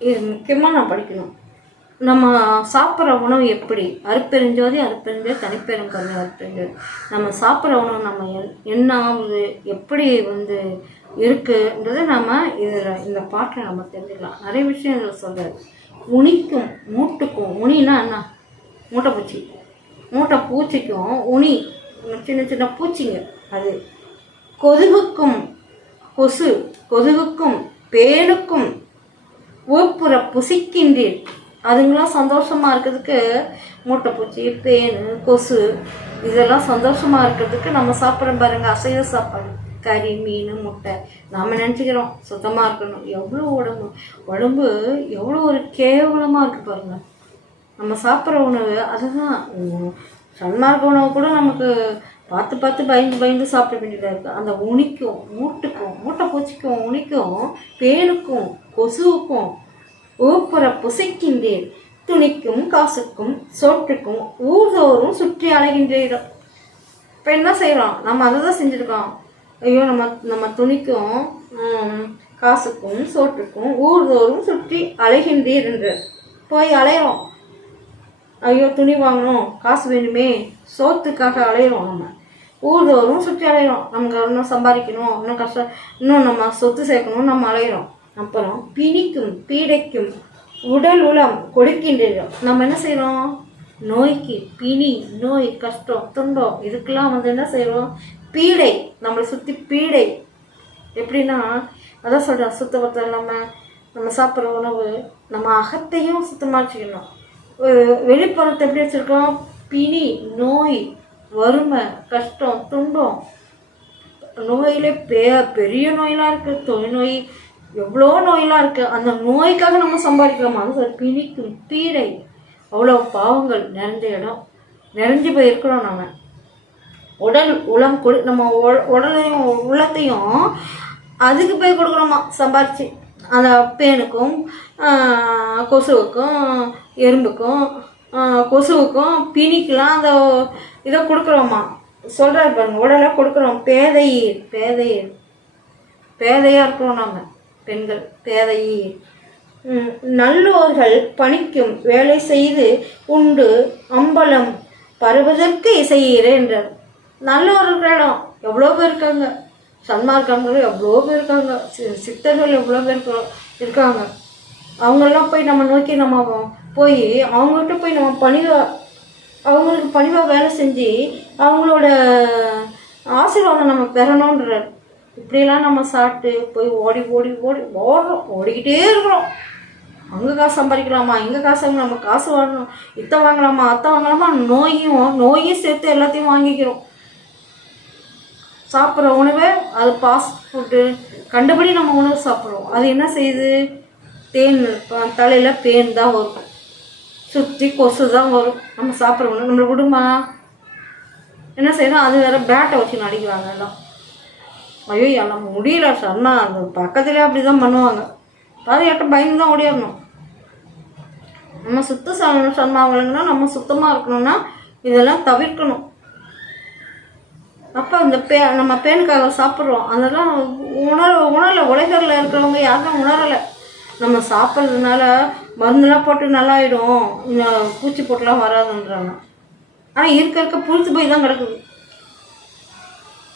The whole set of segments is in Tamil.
இது முக்கியமாக நான் படிக்கணும். நம்ம சாப்பிட்ற உணவு எப்படி, அருப்பெருஞ்சோதி அருப்பெருஞ்சோதி தனிப்பெரும் கருணை அருப்பெருஞ்சோதி. நம்ம சாப்பிட்ற உணவு நம்ம என்ன ஆகுது, எப்படி இருக்குன்றது நம்ம இதில் இந்த பாட்டில் நம்ம தெரிஞ்சுக்கலாம். நிறைய விஷயம் இதில் சொல்கிறாரு. உனிக்கும் மூட்டுக்கும், உனின்னா என்ன, மூட்டைப்பூச்சி, மூட்டை பூச்சிக்கும் உனி, சின்ன சின்ன பூச்சிங்க அது. கொதுகுக்கும் கொதுகுக்கும் பேனுக்கும் ஊப்புற புசிக்கின்றீர். அதுங்களாம் சந்தோஷமாக இருக்கிறதுக்கு, மூட்டைப்பூச்சி, பேனு, கொசு இதெல்லாம் சந்தோஷமாக இருக்கிறதுக்கு நம்ம சாப்பிட்றோம் பாருங்க, அசைவ சாப்பாடு, கறி, மீன், முட்டை. நாம் நினச்சிக்கிறோம் சுத்தமாக இருக்கணும். எவ்வளோ உடம்பு எவ்வளோ ஒரு கேவலமாக இருக்குது பாருங்கள் நம்ம சாப்பிட்ற உணவு. அதுதான் சன்மார்க்க உணவு கூட நமக்கு பார்த்து பார்த்து பயந்து சாப்பிட வேண்டியதாக இருக்குது. அந்த உனிக்கும் மூட்டுக்கும், மூட்டைப்பூச்சிக்கும், உனிக்கும், பேனுக்கும், கொசுவுக்கும் ஊப்புற புசைக்கின்றேன். துணிக்கும் காசுக்கும் சோற்றுக்கும் ஊர்தோறும் சுற்றி அலைகின்றோம். இப்போ என்ன செய்கிறோம், நம்ம அதை தான் செஞ்சுருக்கோம். ஐயோ நம்ம துணிக்கும் காசுக்கும் சோற்றுக்கும் ஊர்தோறும் சுற்றி அலைகின்றீர் என்று போய் அலையிறோம். ஐயோ துணி வாங்கணும், காசு வேணுமே, சோத்துக்காக அலையிறோம். நம்ம ஊர்தோறும் சுற்றி அலையிறோம். நமக்கு இன்னும் சம்பாதிக்கணும், இன்னும் கஷ்டம், இன்னும் நம்ம சொத்து சேர்க்கணும்னு நம்ம அலையிறோம். அப்புறம் பிணிக்கும் பீடைக்கும் உடல் உளம் கொடுக்கின்றோம். நம்ம என்ன செய்கிறோம், நோய்க்கு, பிணி, நோய், கஷ்டம், துன்பம் இதுக்கெல்லாம் என்ன செய்கிறோம், பீடை, நம்மளை சுற்றி பீடை. எப்படின்னா அதான் சொல்கிறோம், சுத்தபத்தம் நம்ம சாப்பிட்ற உணவு நம்ம அகத்தையும் சுத்தமாக வச்சுக்கணும். வெளிப்புறத்தை எப்படி வச்சுருக்கோம், பிணி, நோய், வறுமை, கஷ்டம், துன்பம். நோயிலே பெரிய நோயெலாம் இருக்குது, தொழில் நோய், எவ்வளோ நோயெலாம் இருக்குது. அந்த நோய்க்காக நம்ம சம்பாதிக்கிறோமா, அது பிணிக்கும் பீடை. அவ்வளோ பாவங்கள் நிறைஞ்ச இடம், நிறைஞ்சு போய் இருக்கிறோம். நம்ம உடல் உளம் நம்ம உடலையும் உள்ளத்தையும் அதுக்கு போய் கொடுக்குறோமா சம்பாரிச்சு. அந்த பேனுக்கும் கொசுவுக்கும் எறும்புக்கும் கொசுவுக்கும் பிணிக்கெலாம் அந்த இதை கொடுக்குறோமா சொல்கிறாரு பாருங்க. உடலை கொடுக்குறோம். பேதையாக இருக்கிறோம் நம்ம பெண்கள், பேதையீர். நல்லோர்கள் பணிக்கும் வேலை செய்து உண்டு அம்பலம் பருவதற்கு இசையீர் என்றார். நல்லோர்களிடம் எவ்வளோ பேர் இருக்காங்க, சன்மார்க்கங்கள் எவ்வளோ பேர் இருக்காங்க, சித்தர்கள் எவ்வளோ பேர் இருக்காங்க. அவங்களெல்லாம் போய் நம்ம நோக்கி நம்ம போய் அவங்ககிட்ட போய் நம்ம அவங்களுக்கு பணிவாக வேலை செஞ்சு அவங்களோட ஆசீர்வாதம் நம்ம பெறணுன்றார். இப்படிலாம் நம்ம சாப்பிட்டு போய் ஓடிக்கிட்டே இருக்கிறோம். அங்கே காசு சம்பாதிக்கலாமா, இங்கே காசு நம்ம காசு வாங்கணும், இத்தை வாங்கலாமா, அத்தை வாங்கலாமா, நோயும் சேர்த்து எல்லாத்தையும் வாங்கிக்கிறோம். சாப்பிட்ற உணவை அது ஃபாஸ்ட் ஃபுட்டு கண்டபடி நம்ம உணவு சாப்பிட்றோம். அது என்ன செய்யுது, தேன் தலையில் பேன் தான் வரும், சுற்றி கொசு தான் வரும். நம்ம சாப்பிட்ற உணவு நம்மளை விடுமா, என்ன செய்யணும், அது வேறு பேட்டை வச்சு நடிக்கிறாங்க எல்லாம். ஐயோ நம்ம முடியல சொன்னா அந்த பக்கத்துலேயே அப்படி தான் பண்ணுவாங்க. பாதுகாட்ட பயந்து தான் ஓடிடணும். நம்ம சன்மாவளங்கன்னா நம்ம சுத்தமாக இருக்கணும்னா இதெல்லாம் தவிர்க்கணும். அப்போ இந்த நம்ம பேனுக்காக சாப்பிட்றோம், அதெல்லாம் உணரல. உலகில் இருக்கிறவங்க யாருக்கும் உணரலை. நம்ம சாப்பிட்றதுனால மருந்துலாம் போட்டு நல்லாயிடும், பூச்சி போட்டுலாம் வராதுன்றாங்க. ஆனால் இருக்க புளிச்சு போய் தான் கிடக்குது,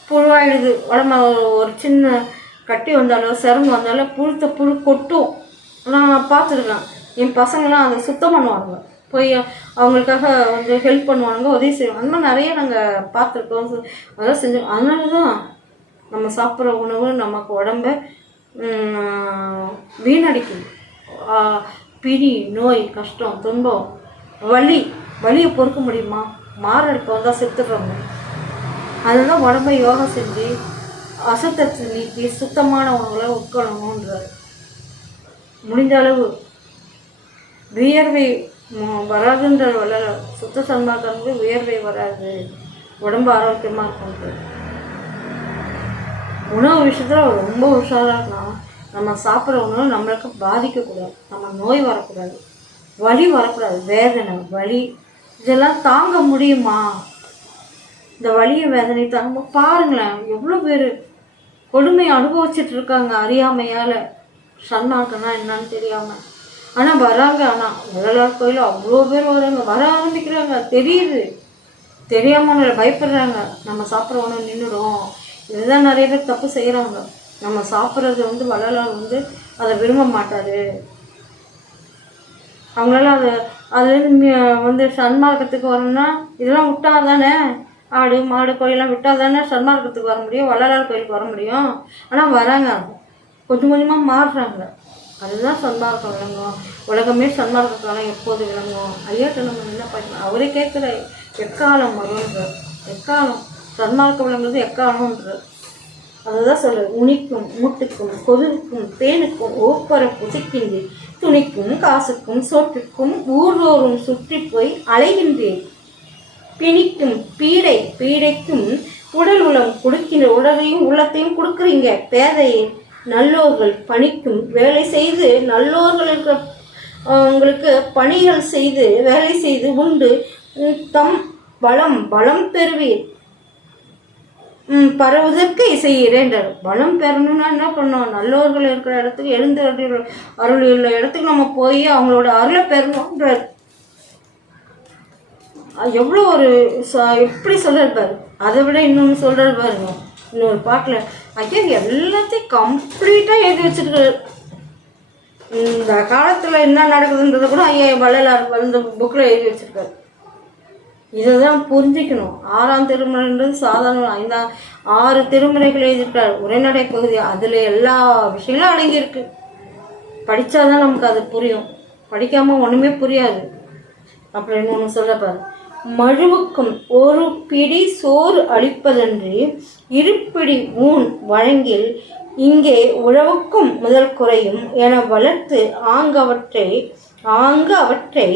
புழுவாயிடுது. உடம்பு ஒரு சின்ன கட்டி வந்தாலும் சிரமம் வந்தாலும் புழு கொட்டும். நான் பார்த்துருக்கேன். என் பசங்களாம் அதை சுத்தம் பண்ணுவாங்க, போய் அவங்களுக்காக ஹெல்ப் பண்ணுவாங்க, உதவி செய்வாங்க. அந்த மாதிரி நிறைய நாங்கள் பார்த்துருக்கோம், அதெல்லாம் செஞ்சோம். அதனால தான் நம்ம சாப்பிட்ற உணவு நமக்கு உடம்ப வீணடிக்குது. பிணி, நோய், கஷ்டம், துன்பம், வலியை பொறுக்க முடியுமா, மாரடைப்பு வந்தால் செத்துடுறோங்க. அதுதான் உடம்பை யோகா செஞ்சு அசுத்தத்தை நீக்கி சுத்தமான உணவுகளை உட்கொள்ளணுன்றார். முடிஞ்ச அளவு வியர்வை வராதுன்ற வளர சுத்த சன்மார்க்கங்களுக்கு வியர்வை வராது, உடம்பு ஆரோக்கியமாக இருக்குன்றது. உணவு விஷயத்தில் ரொம்ப உஷாராக இருக்கணும். நம்ம சாப்பிட்ற உணவு நம்மளுக்கு பாதிக்கக்கூடாது, நம்ம நோய் வரக்கூடாது, வலி வரக்கூடாது, வேதனை, வலி இதெல்லாம் தாங்க முடியுமா? இந்த வலியை வேதனை தாங்க பாருங்களேன். எவ்வளோ பேர் கொடுமையை அனுபவிச்சுட்டு இருக்காங்க அறியாமையால். சன்மார்க்கம்னா என்னன்னு தெரியாமல் ஆனால் வராங்க. ஆனால் வள்ளலார் கோயில் அவ்வளோ பேர் வராங்க, வர ஆரம்பிக்கிறாங்க. தெரியுது, தெரியாமல் பயப்படுறாங்க. நம்ம சாப்பிட்ற உணவு நின்றுடும். இதுதான் நிறைய பேர் தப்பு செய்கிறாங்க. நம்ம சாப்பிட்றது வந்து வள்ளலார் வந்து அதை விரும்ப மாட்டார். அவங்களால அதுலேருந்து வந்து சன்மார்க்கத்துக்கு வரணும்னா இதெல்லாம் விட்டால் தானே, ஆடு மாடு கோயிலெலாம் விட்டால் தானே சன்மார்க்கத்துக்கு வர முடியும், வள்ளலார் கோயிலுக்கு வர முடியும். ஆனால் வராங்க, கொஞ்சம் கொஞ்சமாக மாறுறாங்க. அதுதான் சன்மார்க்கம் விளங்கும். உலகமே சன்மார்க்க காலம் எப்போது விளங்கும்? ஐயாட்ட நம்ம என்ன பண்ணணும்? அவரே கேட்குற எக்காலம் வரும்ன்ற, எக்காலம் சன்மார்க்க விளங்குறது எக்காலம்ன்ற. அதுதான் சொல்ல, உனிக்கும் மூட்டுக்கும் கொதுவுக்கும் தேனுக்கும் ஓப்பர புசிக்கின்றி துணிக்கும் காசுக்கும் சோற்றுக்கும் ஊர்தோறும் சுற்றி போய் அலைகின்றேன். பிணிக்கும் பீடைக்கும் உடல் உளம் கொடுக்கின்ற உடலையும் உள்ளத்தையும் கொடுக்குறீங்க. பேதையை நல்லோர்கள் பணிக்கும் வேலை செய்து, நல்லோர்கள் இருக்கிற உங்களுக்கு பணிகள் செய்து வேலை செய்து உண்டு தம் பலம் பெறுவீர். பரவுவதற்கு செய்கிறேன்றார். பலம் பெறணும்னா என்ன பண்ணோம்? நல்லோர்கள் இருக்கிற இடத்துக்கு, எழுந்த அருள் உள்ள இடத்துக்கு நம்ம போய் அவங்களோட அருளை பெறணுன்றார். எவ்வளோ ஒரு எப்படி சொல்கிறார் பாரு. அதை விட இன்னொன்று சொல்கிறார் பாருங்க, இன்னொரு பாட்டில். ஐயா எல்லாத்தையும் கம்ப்ளீட்டாக எழுதி வச்சுருக்காரு. இந்த காலத்தில் என்ன நடக்குதுன்றதை கூட ஐயா வள்ளலார் வந்து புக்கில் எழுதி வச்சுருக்காரு. இதை தான் புரிஞ்சிக்கணும். 6ஆம் திருமுறைன்றது சாதாரண 6 திருமுறைகள் எழுதியிருக்காரு, உரைநடை பகுதி. அதில் எல்லா விஷயங்களும் அடங்கியிருக்கு. படித்தாதான் நமக்கு அது புரியும், படிக்காமல் ஒன்றுமே புரியாது. அப்படின்னு ஒன்று சொல்லப்பாரு. மழுவுக்கும் ஒரு பிடி சோறு அளிப்பதன்றி இருப்பிடி ஊன் வழங்கில் இங்கே உழவுக்கும் முதல் குறையும் என வளர்த்து ஆங்கு அவற்றை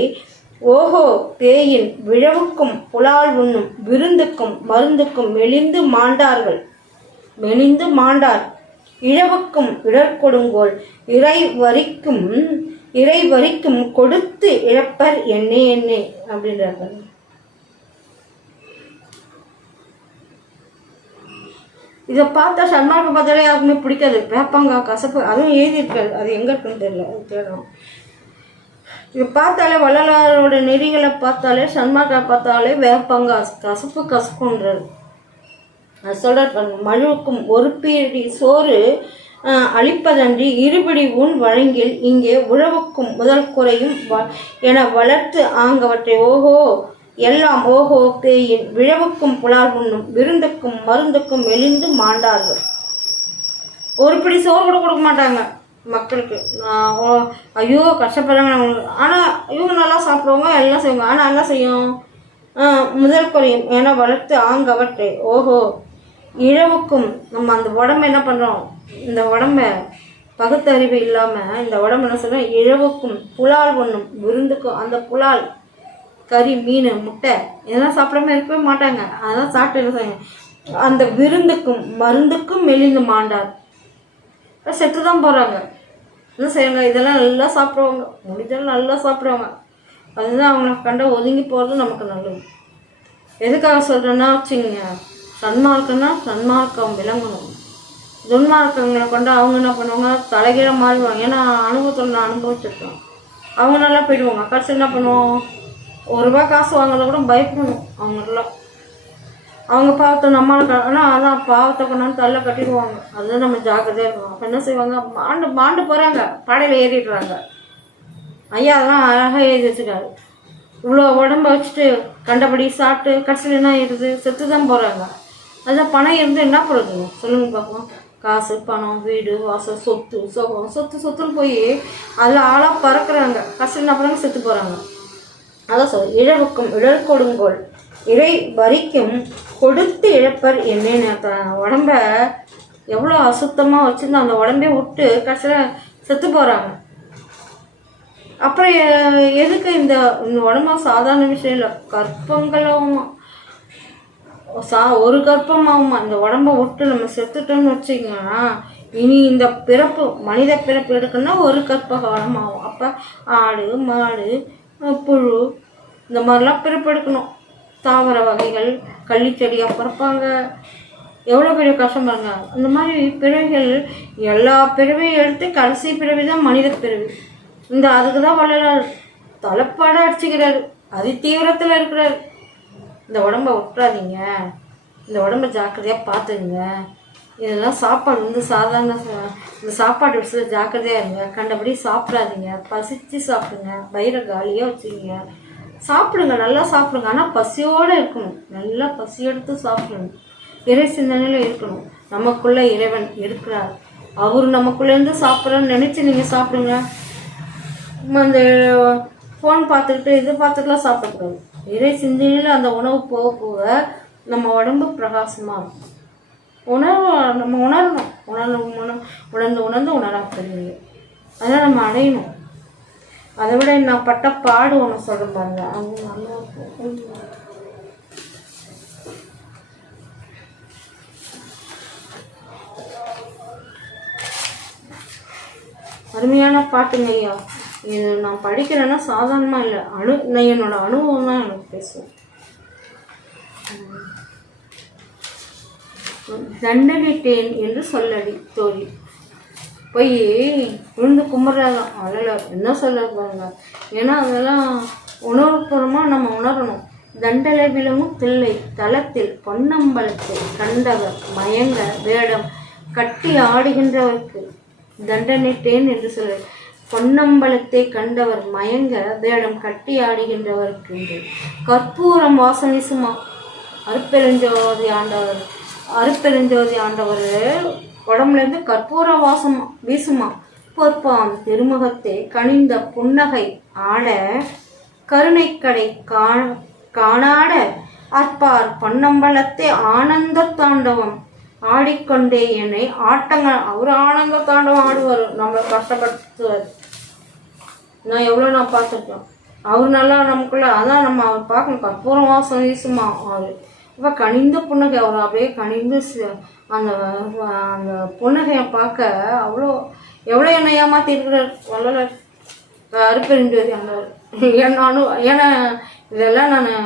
ஓஹோ பேயின் விழவுக்கும் புலால் உண்ணும் விருந்துக்கும் மருந்துக்கும் மெலிந்து மாண்டார் இழவுக்கும் இடர்கொடுங்கோல் இறை வரிக்கும் கொடுத்து இழப்பர் என்னே அப்படின்றார்கள். இதை பார்த்தா சன்மார்க்கம் பார்த்தாலே யாருக்குமே பிடிக்காது. வேப்பாங்க கசப்பு, அதுவும் எழுதியிருக்காரு. அது எங்கே இருக்குன்னு தெரியல, அது தேடும். இதை பார்த்தாலே வள்ளலாரோட நெறிகளை பார்த்தாலே, சன்மார்க்கம் பார்த்தாலே வேப்பாங்க கசப்புன்றாரு. அது சொல்கிறார். மழுவுக்கும் ஒரு பிடி சோறு அளிப்பதன்றி இருபிடி ஊன் வழங்கில் இங்கே உழவுக்கும் முதல் குறையும் என வளர்த்து ஆங்கவற்றை ஓஹோ எல்லாம் ஓஹோ பேயின் விழவுக்கும் புலால் உண்ணும் விருந்துக்கும் மருந்துக்கும் மெலிந்து மாண்டார்கள். ஒரு பிடி சோறு கூட கொடுக்க மாட்டாங்க மக்களுக்கு. ஐயோ கஷ்டப்படுறாங்க. ஆனால் இவங்க நல்லா சாப்பிடுவாங்க, எல்லாம் செய்வாங்க. ஆனால் என்ன செய்யும்? முதல் குறையும் என வளர்த்து ஆங்கவற்றை ஓஹோ இழவுக்கும். நம்ம அந்த உடம்பை என்ன பண்ணுறோம்? இந்த உடம்பை பகுத்தறிவு இல்லாமல் இந்த உடம்பு என்ன சொல்கிறோம்? இழவுக்கும் புலால் ஒன்றும் விருந்துக்கும். அந்த புலால் கறி மீன் முட்டை இதெல்லாம் சாப்பிடாம இருக்கவே மாட்டாங்க. அதெல்லாம் சாப்பிட்டு என்ன செய்யும்? அந்த விருந்துக்கும் மருந்துக்கும் மெலிந்து மாண்டார். செத்து தான் போகிறாங்க. என்ன செய்வாங்க? இதெல்லாம் நல்லா சாப்பிடுவாங்க, முடிஞ்செல்லாம் நல்லா சாப்பிடுவாங்க. அதுதான் அவங்கள கண்ட ஒதுங்கி போகிறது நமக்கு நல்லது. எதுக்காக சொல்கிறேன்னா வச்சுங்க, சன்மார்க்கம் விளங்கணும். துன்மார்க்கங்களை கொண்டு அவங்க என்ன பண்ணுவாங்க? தலைகீழ மாறிடுவாங்க. ஏன்னா அனுபவத்தில் நான் அனுபவிச்சிருக்கேன். அவங்க நல்லா போயிடுவாங்க. கடைசி என்ன பண்ணுவோம்? ₹1 காசு வாங்குறத கூட பயப்படணும் அவங்களாம். அவங்க பாவத்தை நம்மளுக்கு, ஆனால் அதான் பாவத்தை கொண்டாந்து தள்ள கட்டிடுவாங்க. அதுதான் நம்ம ஜாக்கிரதையாக இருக்கணும். அப்போ என்ன செய்வாங்க? மாண்டு போகிறாங்க, பாடையில் ஏறிடுறாங்க. ஐயா அதெல்லாம் அழகாக எழுதி வச்சுக்காரு. இவ்வளோ உடம்ப வச்சுட்டு கண்டபடி சாப்பிட்டு கடைசியில் என்ன ஆயிடுது? செத்து தான் போகிறாங்க. அதுதான் பணம் இருந்து என்ன பண்ணுறது சொல்லுங்க பார்ப்போம். காசு பணம் வீடு வாசல் சொத்து சோகம் சொத்துன்னு போய் அதில் ஆளாக பறக்கிறாங்க. கடைசியில் என்ன பண்ணுறாங்க? செத்து போகிறாங்க. அதான் சொல், இழவுக்கும் இடர் கொடுங்கோல் இறை வரிக்கும் கொடுத்து இழப்பர் என்னன்னு. உடம்ப எவ்வளோ அசுத்தமாக வச்சுருந்து அந்த உடம்பே விட்டு கடைசியில் செத்து போகிறாங்க. அப்புறம் எதுக்கு இந்த உடம்பா? சாதாரண விஷயம் இல்லை, கற்பங்களும் ஒரு கற்பமாகுமா? இந்த உடம்ப விட்டு நம்ம செத்துட்டோம்னு வச்சுக்கோங்கன்னா, இனி இந்த பிறப்பு மனித பிறப்பு எடுக்கணும்னா ஒரு கற்ப காலம் ஆகும். அப்போ ஆடு மாடு புழு இந்த மாதிரிலாம் பிறப்பு எடுக்கணும். தாவர வகைகள் கள்ளிச்செடியாக பிறப்பாங்க. எவ்வளோ பெரிய கஷ்டம் பாருங்க. இந்த மாதிரி பிறவிகள் எல்லா பிறவையும் எடுத்து கடைசி பிறவி தான் மனித பிறவி. இந்த அதுக்கு தான் வள்ளலார் தலைப்பாடாக அடிச்சுக்கிறாரு, அதி தீவிரத்தில் இருக்கிறாரு. இந்த உடம்ப விட்டுறாதீங்க, இந்த உடம்ப ஜாக்கிரதையாக பார்த்துங்க, இதெல்லாம் சாப்பாடு வந்து சாதாரண இந்த சாப்பாடு விஷயத்தில் ஜாக்கிரதையாக இருங்க, கண்டபடி சாப்பிடாதீங்க, பசித்து சாப்பிடுங்க, வயிறை காலியாக வச்சுக்கிங்க, சாப்பிடுங்க, நல்லா சாப்பிடுங்க, ஆனால் பசியோடு இருக்கணும், நல்லா பசி எடுத்து சாப்பிடணும், இறை சிந்தனையில் இருக்கணும். நமக்குள்ளே இறைவன் இருக்கிறார், அவர் நமக்குள்ளேருந்து சாப்பிட்றன்னு நினச்சி நீங்கள் சாப்பிடுங்க. அந்த ஃபோன் பார்த்துக்கிட்டு இது பார்த்துட்டுலாம் சாப்பிடக்கூடாது. இறை சிந்தனையில் அந்த உணவு போக போக நம்ம உடம்பு பிரகாசமாக இருக்கும். நம்ம உணரணும், உணர்ந்து உணரா தெரியுங்க. அதெல்லாம் நம்ம அடையணும். அதை விட நான் பட்ட பாடு ஒன்று சொல்கிறேன் பாருங்க, அது நல்லா இருக்கும். அருமையான பாட்டுங்க ஐயா. இது நான் படிக்கிறேன்னா சாதாரணமாக இல்லை, நான் என்னோட அனுபவம் தான் எனக்கு பேசுவேன். தண்டனிட்டேன் என்று சொல்லடி தோழி, போய் விழுந்து கும்பிட்றாங்க. அழலார் என்ன சொல்ல பாருங்க. ஏன்னா அதெல்லாம் உணர்வுபூர்வமாக நம்ம உணரணும். தண்டலை விளங்கும் தில்லை தளத்தில் பொன்னம்பலத்தில் கண்டவர் மயங்க வேடம் கட்டி ஆடுகின்றவருக்கு தண்டனிட்டேன் என்று சொல்ல, பொன்னம்பலத்தை கண்டவர் மயங்க வேடம் கட்டி ஆடுகின்றவருக்கு கற்பூரம் வாசனை சும்மா அருப்பெருஞ்சோதி ஆண்டவர் உடம்புலேருந்து கற்பூர வாசம் வீசுமா. பொற்பாம் திருமுகத்தை கனிந்த புன்னகை ஆட கருணைக்கடை காணாட அற்பார் பொன்னம்பலத்தை ஆனந்த தாண்டவம் ஆடிக்கொண்டே என்னை ஆட்டங்கள். அவர் ஆனந்த தாண்டவம் ஆடுவார், நம்மளை கஷ்டப்படுத்துவார். நான் பார்த்துருக்கேன். அவர் நல்லா நமக்குள்ள அதான் நம்ம அவர் பார்க்கணும். கற்பூரம் வாசம் வீசுமா அவர். இப்போ கனிந்த புன்னகை, அவர் அப்படியே கனிந்து அந்த அந்த புன்னகையை பார்க்க எவ்வளோ என்னை ஏமாற்றி இருக்கிறார் வள்ளலார் அருப்பெருஞ்சோதி ஆண்டவர். ஏன்னா இதெல்லாம் நான்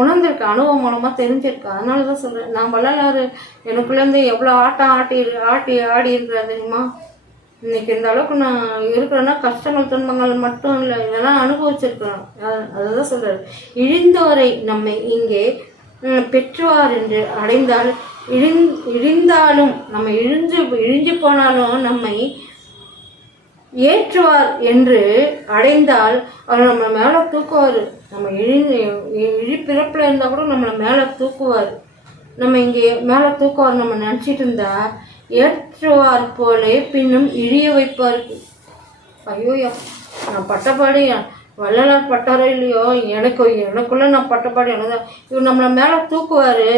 உணர்ந்திருக்கேன், அனுபவம் மூலமாக தெரிஞ்சிருக்கேன். அதனால தான் சொல்கிறேன். நான் வள்ளலார் எனக்குள்ளேருந்து எவ்வளோ ஆடி இருக்கிறார் தெரியுமா. இன்னைக்கு இந்த அளவுக்கு நான் இருக்கிறேன்னா கஷ்டங்கள் துன்பங்கள் மட்டும் இல்லை, இதெல்லாம் அனுபவிச்சிருக்கிறேன். அதை தான் சொல்கிறார். இழிந்தோரை நம்மை இங்கே பெற்றுவார் என்று அடைந்தால் இழிந்தாலும் நம்ம இழிஞ்சு போனாலும் நம்மை ஏற்றுவார் என்று அடைந்தால் அவர் நம்மளை மேலே தூக்குவார். நம்ம இழிப்பிறப்பில் இருந்தால் கூட நம்மளை மேலே தூக்குவார். நம்ம இங்கே மேலே தூக்குவார் நம்ம நினச்சிட்டு இருந்தா ஏற்றுவார் போலே பின்னும் இழிய வைப்பாருக்கு. ஐயோயா, நான் பட்டப்பாடு வள்ளலார் பட்டாரோ இல்லையோ, எனக்குள்ள நான் பட்டப்பாடு எனக்கு இவர் நம்மளை மேலே தூக்குவார்,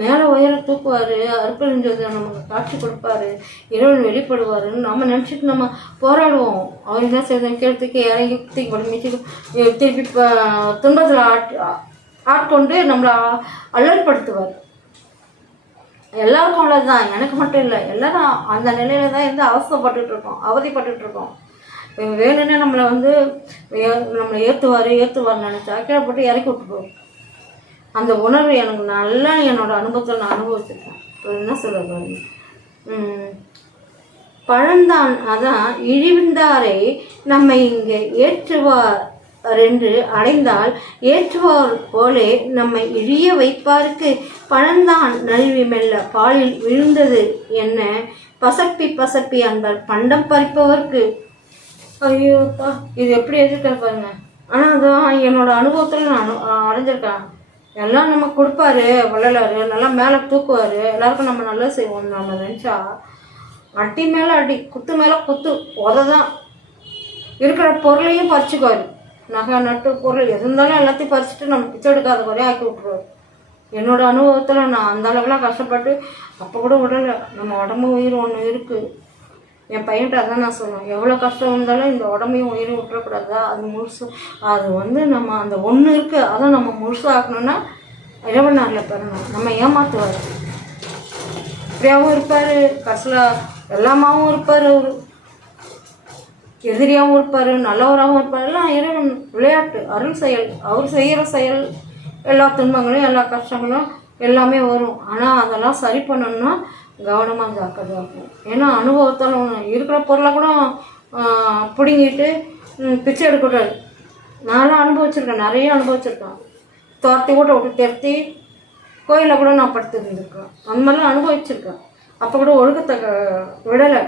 மேலே உயர தூக்குவார், அருப்பெருஞ்சோதி நமக்கு காட்சி கொடுப்பாரு, இறைவன் வெளிப்படுவாருன்னு நம்ம நினச்சிட்டு நம்ம போராடுவோம். அவர் என்ன செய்யணும் கேள்விக்கு இறங்கி திருப்பி துன்பத்தில் ஆட்கொண்டு நம்மளை அல்லல்படுத்துவார். எல்லாருக்கும் அவ்வளோதான், எனக்கு மட்டும் இல்லை, எல்லாரும் அந்த நிலையில தான் இருந்து அவதிப்பட்டுருக்கோம். வேணும்னே நம்மளை நம்மளை ஏற்றுவார்னு நினச்சா கீழே போட்டு இறக்கி விட்டுருவோம். அந்த உணர்வு எனக்கு நல்லா என்னோட அனுபவத்தில் நான் அனுபவிச்சிருக்கேன். என்ன சொல்ல பழந்தான், அதான் இழிந்தாரை நம்மை இங்கே ஏற்றுவார் என்று அடைந்தால் ஏற்றுவார் போலே நம்மை இழிய வைப்பாருக்கு பழந்தான் நழுவி மெல்ல பாலில் விழுந்தது என்ன பசப்பி அன்பர் பண்டம் பறிப்பவர்க்கு. ஐயோப்பா, இது எப்படி எதிர்க்க பாருங்க. ஆனால் அதான் என்னோட அனுபவத்தில் நான் அடைஞ்சிருக்கேன். எல்லாம் நமக்கு கொடுப்பாரு வள்ளலார், நல்லா மேலே தூக்குவார், எல்லாருக்கும் நம்ம நல்லா செய்வோம். நம்ம நினச்சா அடி மேலே அடி, குத்து மேலே குத்து, உததான் இருக்கிற பொருளையும் பறிச்சுக்குவார். நகை நட்டு பொருள் எது இருந்தாலும் எல்லாத்தையும் பறிச்சுட்டு நம்ம பிச்சை எடுக்காத குறையாக ஆக்கி விட்ருவார். என்னோடய அனுபவத்தில் நான் அந்த அளவுக்குலாம் கஷ்டப்பட்டு அப்போ கூட விடலை. நம்ம உடம்பு உயிர் ஒன்று இருக்குது. என் பையன்கிட்ட அதான் நான் சொல்லுவேன், எவ்வளோ கஷ்டம் இருந்தாலும் இந்த உடம்பையும் உயிரும் விட்டுறக்கூடாதா, அது முழுசு அது நம்ம அந்த ஒன்று இருக்குது, அதை நம்ம முழுசாக ஆக்கணும்னா இறைவன் நாளில் பெறணும். நம்ம ஏமாற்றுவார், இப்படியாகவும் இருப்பார், கடைசியில் எல்லாமாவும் இருப்பார், அவர் எதிரியாகவும் இருப்பார், நல்லவராகவும் இருப்பார். எல்லாம் இறைவன் விளையாட்டு, அருள் செயல். அவர் செய்கிற செயல் எல்லா துன்பங்களும் எல்லா கஷ்டங்களும் எல்லாமே வரும். ஆனால் அதெல்லாம் சரி பண்ணணும்னா கவனமாக ஜாக்கிரதையாக இருக்கும். ஏன்னா அனுபவத்தால் இருக்கிற பொருளை கூட பிடுங்கிட்டு பிச்சை எடுக்கக்கூடாது. நானும் அனுபவிச்சிருக்கேன், நிறைய அனுபவிச்சிருக்கேன். துரத்தி விட்டு திரத்தி கோயிலில் கூட நான் படுத்து இருந்திருக்கேன். அந்த மாதிரிலாம் அனுபவிச்சிருக்கேன். அப்போ கூட ஒழுக்கத்தை விடலை,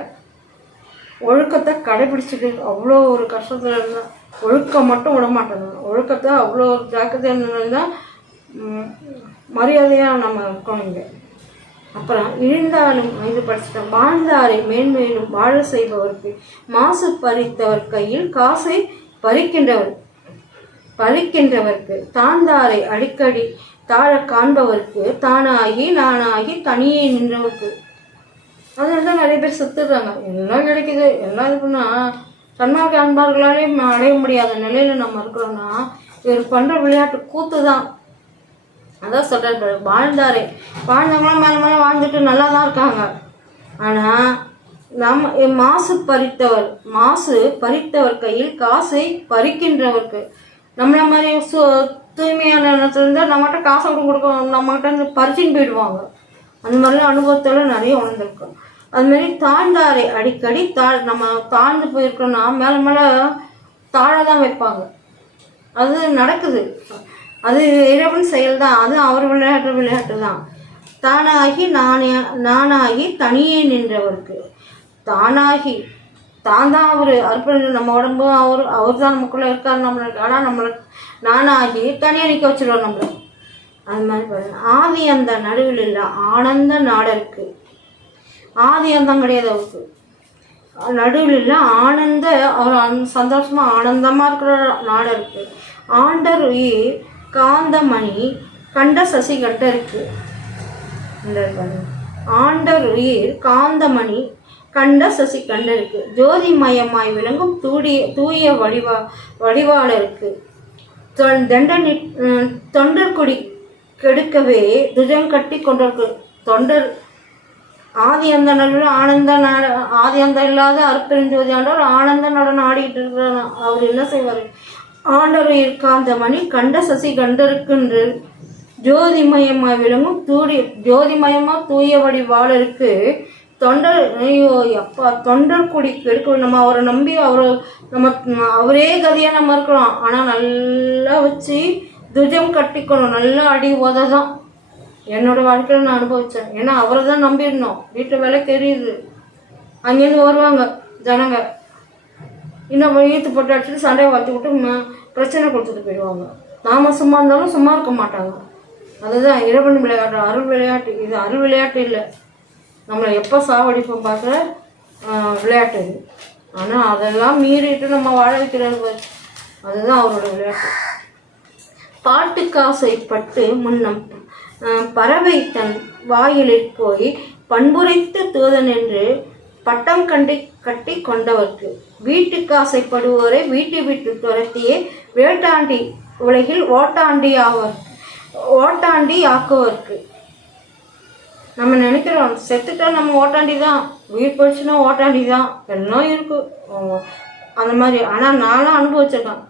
ஒழுக்கத்தை கடைபிடிச்சிட்டு அவ்வளோ ஒரு கஷ்டத்தில் இருந்தேன். ஒழுக்கம் மட்டும் விட மாட்டேங்க, ஒழுக்கத்தை அவ்வளோ ஒரு ஜாக்கிரதையாக இருந்தால் மரியாதையாக நம்ம இருக்கோம் இங்கே. அப்புறம் இழிந்தாலும் இது படிச்சுட்டோம். வாழ்ந்தாரை மேன்மேலும் வாழ செய்பவருக்கு மாசு பறித்தவர் கையில் காசை பறிக்கின்றவருக்கு தாழ்ந்தாரை அடிக்கடி தாழ காண்பவருக்கு தானாகி நானாகி தனியே நின்றவருக்கு. அதனால தான் நிறைய பேர் செத்துடுறாங்க. எல்லாம் கிடைக்குது, எல்லாம் இது பண்ணால் சன்மார்க்க அன்பார்களாலே அடைய முடியாத நிலையில் நம்ம இருக்கிறோன்னா இவர் பண்ணுற விளையாட்டு கூத்து தான். அதான் சொல்கிறார், வாழ்ந்தவங்களாம் மேலே மேலே வாழ்ந்துட்டு நல்லா தான் இருக்காங்க. ஆனால் மாசு பறித்தவர் கையில் காசை பறிக்கின்றவருக்கு, நம்மள மாதிரி தூய்மையான இடத்துல இருந்தால் நம்மகிட்ட காசை கொடுக்க நம்மகிட்ட பறிச்சுன்னு போயிடுவாங்க. அந்த மாதிரிலாம் அனுபவத்தோடு நிறைய உணர்ந்துருக்கோம். அதுமாரி தாழ்ந்தாரை அடிக்கடி நம்ம தாழ்ந்து போயிருக்கோன்னா மேலே மேலே தாழ தான் வைப்பாங்க. அது நடக்குது, அது இறைவன் செயல் தான், அது அவர் விளையாட்டு தான். நானாகி தனியே நின்றவருக்கு, தான் அவர் அர்ப்பணம், நம்ம உடம்பு அவர் தான் நமக்குள்ளே இருக்கார் நம்மளுக்கு. ஆனால் நம்மளை நானாகி தனியாக நிற்க வச்சுருவார் நம்மளை. அது மாதிரி பாருங்க, ஆதி அந்த நடுவில் இல்லை ஆனந்த நாடருக்கு, ஆதி அந்தம் கிடையாது அவருக்கு, நடுவில் இல்லை ஆனந்த, அவர் சந்தோஷமாக ஆனந்தமாக இருக்கிற நாடருக்கு. ஆண்டர் உயிர் காந்தமணி கண்ட சசி கண்டருக்கு, ஆண்டர் உயிர் காந்தமணி கண்ட சசி கண்டருக்கு. ஜோதிமயமாய் விளங்கும் தூய வடிவாளருக்கு. தொண்டர் கொடி கெடுக்கவே துஜம் கட்டி கொண்டிருக்கு. தொண்டர் ஆதி அந்த நடுவில் ஆனந்த ஆதி அந்த இல்லாத அற்பெருஞ்சோதி ஆண்டவர் ஆனந்த நடனம் ஆடிக்கிட்டு இருக்கிறாங்க. அவர் என்ன செய்வார்? ஆண்டவர் இருக்காந்த மணி கண்ட சசி கண்டருக்குன்று ஜோதிமயமாய் விளங்கும் ஜோதிமயமாக தூய வடிவாளருக்கு. தொண்டர் கொடி கெடுக்க, நம்ம அவரை நம்பி அவரே கதியாக நம்ம இருக்கிறோம். ஆனால் நல்லா வச்சு துஜம் கட்டிக்கணும், நல்லா அடி உததான். என்னோட வாழ்க்கையில் நான் அனுபவித்தேன். ஏன்னா அவரை தான் நம்பிடணும். வீட்டு வேலை தெரியுது, அங்கேருந்து வருவாங்க ஜனங்க, இன்னும் ஈத்து போட்டு அடிச்சுட்டு சண்டையை வளர்த்து விட்டு பிரச்சனை கொடுத்துட்டு போயிடுவாங்க. நாம் சும்மா இருந்தாலும் சும்மா இருக்க மாட்டாங்க. அதுதான் இறைவன் விளையாட்டு, அருள் விளையாட்டு. இது அருள் விளையாட்டு இல்லை, நம்மளை எப்போ சாவடிப்போம் பார்க்குற விளையாட்டு இது. ஆனால் அதெல்லாம் மீறிட்டு நம்ம வாழ வைக்கிறது, அதுதான் அவரோட விளையாட்டு. பாட்டுக்காசைப்பட்டு முன்னம் பறவை தன் வாயிலில் போய் பண்புரைத்து தூதன் என்று பட்டம் கட்டி கொண்டவர்க்கு. வீட்டுக்கு ஆசைப்படுவோரை வீட்டை விட்டு துரத்தியே வேட்டாண்டி உலகில் ஓட்டாண்டி ஆக்குவர்க்கு. நம்ம நினைக்கிறோம் செத்துட்டா நம்ம ஓட்டாண்டி தான், உயிர் போச்சுன்னா ஓட்டாண்டி தான், எல்லாம் இருக்குது அந்த மாதிரி. ஆனால் நானும் அனுபவிச்சிருக்கேன்.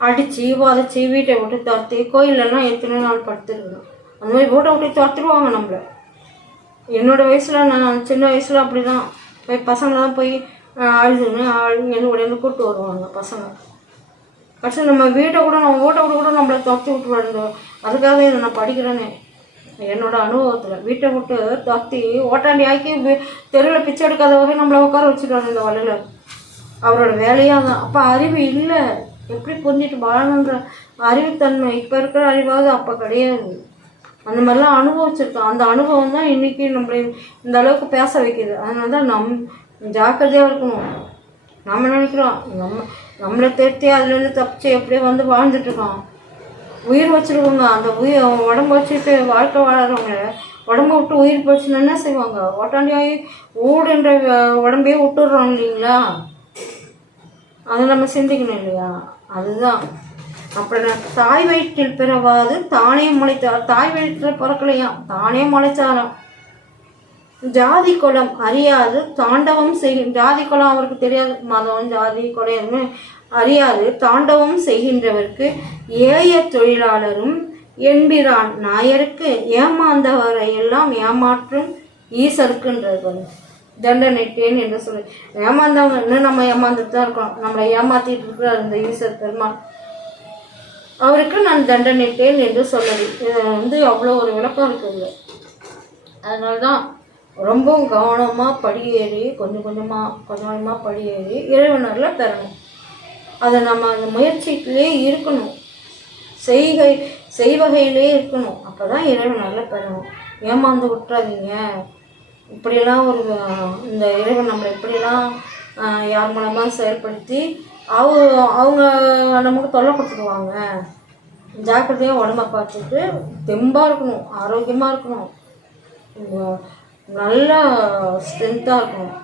அடித்து வதச்சி வீட்டை விட்டு துரத்தி கோயிலெல்லாம் எத்தனை நாள் படுத்துருக்கேன். அந்த மாதிரி வீட்டை விட்டு துரத்துருவாங்க நம்மளை. என்னோடய வயசில் நான் சின்ன வயசில் அப்படி தான் போய் பசங்களாம் போய் அழுதுன்னு உடனே கூப்பிட்டு வருவாங்க பசங்க. ஃபஸ்ட்டு நம்ம வீட்டை கூட நம்மளை துரத்தி விட்டுருவாங்க. அதுக்காக இதை நான் படிக்கிறேனே என்னோட அனுபவத்தில். வீட்டை விட்டு துரத்தி ஓட்டாண்டி ஆக்கி தெருவில் பிச்சை எடுக்காத வகை நம்மளை உட்கார வச்சுருவாங்க இந்த வலையில். அவரோட வேலையாக தான். அப்போ அறிவு இல்லை, எப்படி புரிஞ்சிட்டு வாழணுன்ற அறிவுத்தன்மை இப்போ இருக்கிற அறிவாவது அப்போ கிடையாது. அந்த மாதிரிலாம் அனுபவிச்சிருக்கோம். அந்த அனுபவம் தான் இன்றைக்கி நம்மளை இந்த அளவுக்கு பேச வைக்கிது. அதனால தான் ஜாக்கிரதையாக இருக்கணும். நம்ம நினைக்கிறோம் நம்மளை தேர்த்தி அதுலேருந்து தப்பிச்சு எப்படியே வந்து வாழ்ந்துட்டுருக்கோம். உயிர் வச்சுருக்கோங்க, அந்த உடம்பு வச்சுட்டு வாழ்க்கை வாழறவங்க உடம்பு விட்டு உயிர் போச்சுன்னா என்ன செய்வாங்க? ஓட்டாண்டியாகி ஊடுன்ற உடம்பையே விட்டுடுறோம் இல்லைங்களா? அதை நம்ம சிந்திக்கணும் இல்லையா? அதுதான். அப்புறம் தாய் வயிற்றில் பிறவாது தானே முளைத்தார். தாய் வயிற்றில் பிறக்கலையாம், தானே முளைச்சாராம். ஜாதி குலம் அறியாது தாண்டவம் ஜாதி குலம் அவருக்கு தெரியாது, மதம் ஜாதி குலம் அறியாது தாண்டவம் செய்கின்றவருக்கு ஏய தொழிலாளரும் என்பிரான் நாயருக்கு ஏமாந்தவரை எல்லாம் ஏமாற்றும் ஈசருக்குன்றது. தண்டனைட்டேன் என்று சொல்லி ஏமாந்தவங்க இன்னும் நம்ம ஏமாந்துட்டு தான் இருக்கோம். நம்மளை ஏமாத்திட்டு இருக்கிறார் இந்த ஈஸ்வர் பெருமாள். அவருக்கு நான் தண்டனைட்டேன் என்று சொல்லது. இது அவ்வளோ ஒரு விளக்கம் இருக்குது. அதனால தான் ரொம்பவும் கவனமாக படியேறி கொஞ்சம் கொஞ்சமாக படியேறி இறைவனரில் பெறணும். அதை நம்ம அந்த முயற்சியிலே இருக்கணும், செய்வகையிலே இருக்கணும். அப்போ தான் இறைவனரில் பெறணும். ஏமாந்து விட்டுறாதீங்க. இப்படியெல்லாம் இந்த இறைவன் நம்மளை இப்படியெல்லாம் யார் மூலமாக செயல்படுத்தி அவங்க நமக்கு தொல்லை கொடுத்துடுவாங்க. ஜாக்கிரதையாக உடம்பை பார்த்துட்டு தெம்பாக இருக்கணும், ஆரோக்கியமாக இருக்கணும், நல்ல ஸ்ட்ரென்த்தாக இருக்கணும்,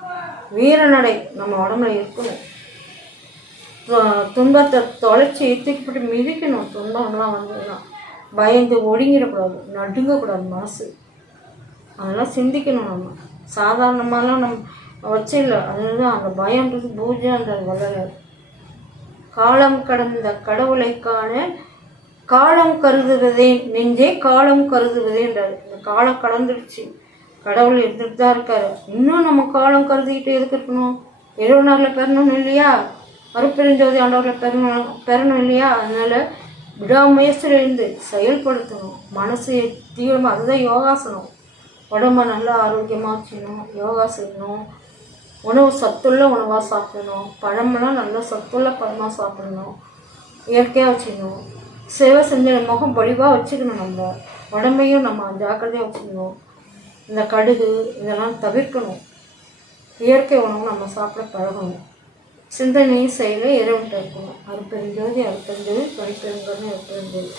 வீரநடை நம்ம உடம்புல இருக்கணும். துன்பத்தை தொலைச்சி தூக்கிப்பட்டு மிதிக்கணும். துன்பம்லாம் வந்ததுன்னா பயந்து ஒடுங்கிடக்கூடாது, நடுங்கக்கூடாது மனசு. அதெல்லாம் சிந்திக்கணும். நம்ம சாதாரணமாலாம் நம்ம வச்சில்லை. அதுதான் அந்த பயன்றது பூஜைன்றது வளர. காலம் கடந்த கடவுளை காண காலம் கருதுவதே நெஞ்சே காலம் கருதுவதேன்றார். இந்த காலம் கடந்துடுச்சு, கடவுள் இருந்துட்டு தான் இருக்காரு. இன்னும் நம்ம காலம் கருதிக்கிட்டு எதுக்கு இருக்கணும்? இறைவனரில் பெறணும் இல்லையா? அருட்பெருஞ்சோதி ஆண்டவரில் பெறணும் இல்லையா? அதனால விடாமுயற்சியில் இருந்து செயல்படுத்தணும். மனசு தீவிரமாக, அதுதான் யோகாசனம். உடம்ப நல்லா ஆரோக்கியமாக வச்சுக்கணும், யோகா செய்யணும், உணவு சத்துள்ள உணவாக சாப்பிடணும், பழமெல்லாம் நல்லா சத்துள்ள பழமாக சாப்பிடணும், இயற்கையாக வச்சுக்கணும், சேவை செஞ்ச முகம் பொலிவாக வச்சுக்கணும். நம்ம உடம்பையும் நம்ம ஜாக்கிரதையாக வச்சுக்கணும். இந்த கடுகு இதெல்லாம் தவிர்க்கணும். இயற்கை உணவு நம்ம சாப்பிட பழகணும். சிந்தனையும் செயல இறைவன்கிட்ட இருக்கணும். அருட்பெருஞ்சோதி அருட்பெருஞ்சோதி படிப்பெருங்கன்னு அருட்பெருஞ்சோதி.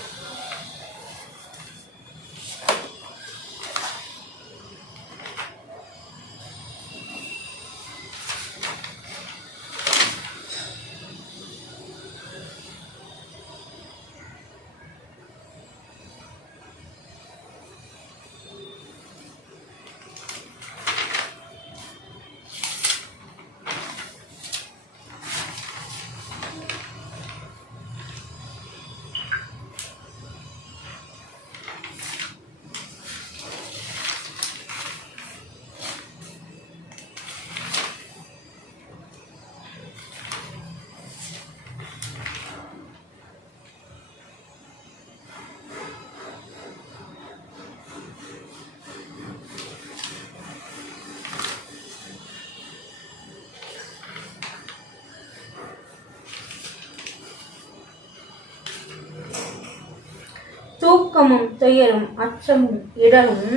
தூக்கமும் துயரும் அச்சமும் இடரும்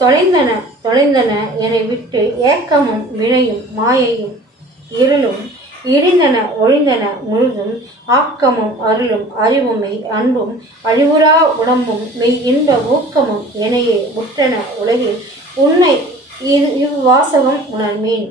தொலைந்தன என விட்டு ஏக்கமும் வினையும் மாயையும் இருளும் இடிந்தன ஒழிந்தன முழுதும் ஆக்கமும் அருளும் அறிவுமை அன்பும் அழிவுறா உடம்பும் மெய் இன்ப ஊக்கமும் எனையே உற்றன உலகில் உண்மை இவ்வாசகம் உணர்மேன்.